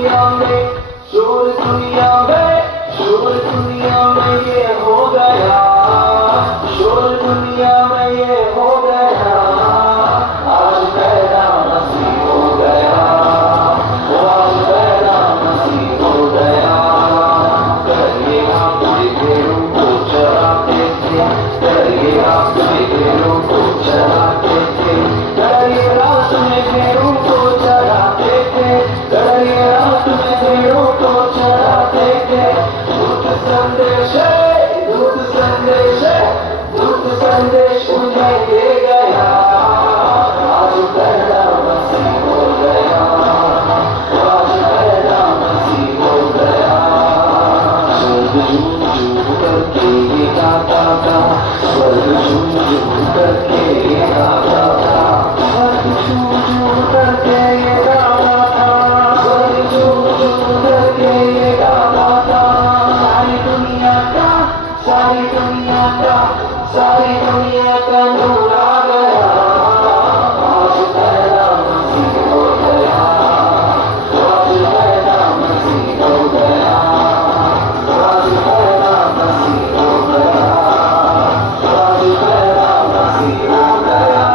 दुनिया में ये हो गया, शोर दुनिया में ये हो गया, आज पैदा मसीह हो गया, आज पैदा मसीह हो गया। करिए आप भेड़ों को चराते थे, करिए आप भेड़ों को चराते थे, करिए रात में भेड़ों को चराते थे, करिए रात में भेड़ों को चराते थे। दूत संदेश उन्हें दे गया, आज पैदा मसीह हो गया, आज पैदा मसीह हो गया। स्वर्ग झूम झूम करके ये गाता था, स्वर्ग झूम झूम करके ये गाता था, स्वर्ग झूम झूम करके ये गाता था, स्वर्ग झूम झूम करके ये गाता था। सारी दुनिया का, सारी दुनिया का, सारी दुनिया का नूर आ गया, आज पैदा मसीह हो गया, आज पैदा मसीह हो गया, आज पैदा मसीह हो गया, आज पैदा मसीह हो गया।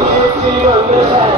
ये चिरंग है